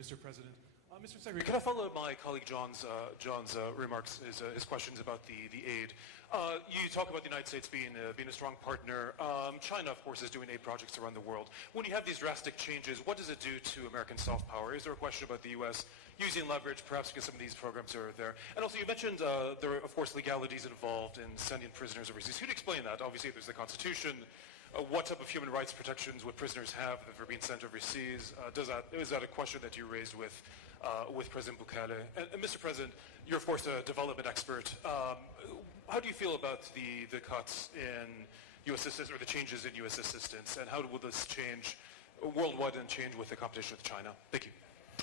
Mr. President. Mr. Secretary, can I follow my colleague John's remarks, his questions about the aid? You talk about the United States being a strong partner. China, of course, is doing aid projects around the world. When you have these drastic changes, what does it do to American soft power? Is there a question about the U.S. using leverage, perhaps because some of these programs are there? And also, you mentioned there are, of course, legalities involved in sending prisoners overseas. Could you explain that? Obviously, there's the Constitution. What type of human rights protections would prisoners have if they're being sent overseas? Is that a question that you raised with President Bukele? And Mr. President, you're of course a development expert. How do you feel about the cuts in U.S. assistance or the changes in U.S. assistance, and how will this change worldwide and change with the competition with China? Thank you.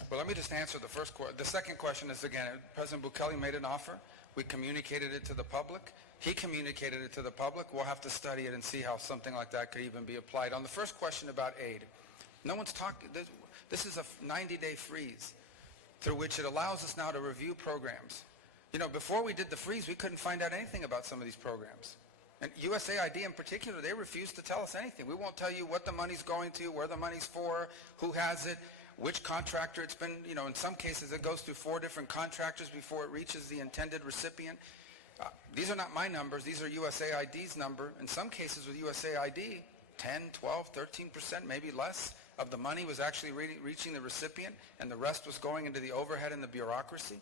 Well, let me just answer the first question. The second question is, again, President Bukele made an offer. We communicated it to the public. He communicated it to the public. We'll have to study it and see how something like that could even be applied. On the first question about aid, no one's talking. This is a 90-day freeze through which it allows us now to review programs. You know, before we did the freeze, we couldn't find out anything about some of these programs. And USAID in particular, they refused to tell us anything. We won't tell you what the money's going to, where the money's for, who has it, which contractor it's been. You know, in some cases it goes through 4 different contractors before it reaches the intended recipient. These are not my numbers. These are USAID's number. In some cases with USAID, 10, 12, 13%, maybe less of the money was actually reaching the recipient, and the rest was going into the overhead and the bureaucracy.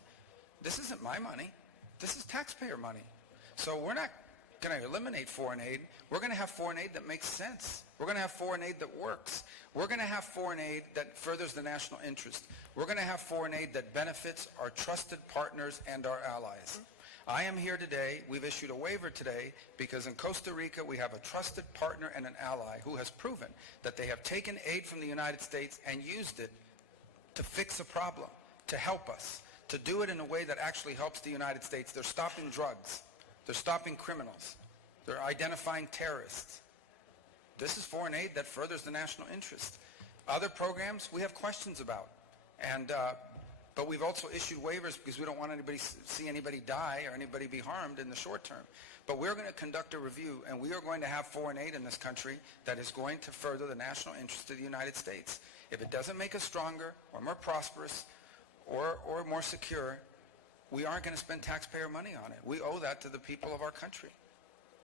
This isn't my money. This is taxpayer money. So we're not going to eliminate foreign aid. We're going to have foreign aid that makes sense. We're going to have foreign aid that works. We're going to have foreign aid that furthers the national interest. We're going to have foreign aid that benefits our trusted partners and our allies. I am here today, we've issued a waiver today because in Costa Rica we have a trusted partner and an ally who has proven that they have taken aid from the United States and used it to fix a problem, to help us, to do it in a way that actually helps the United States. They're stopping drugs. They're stopping criminals. They're identifying terrorists. This is foreign aid that furthers the national interest. Other programs we have questions about. But we've also issued waivers because we don't want anybody see anybody die or anybody be harmed in the short term. But we're going to conduct a review, and we are going to have foreign aid in this country that is going to further the national interest of the United States. If it doesn't make us stronger or more prosperous or more secure, we aren't going to spend taxpayer money on it. We owe that to the people of our country.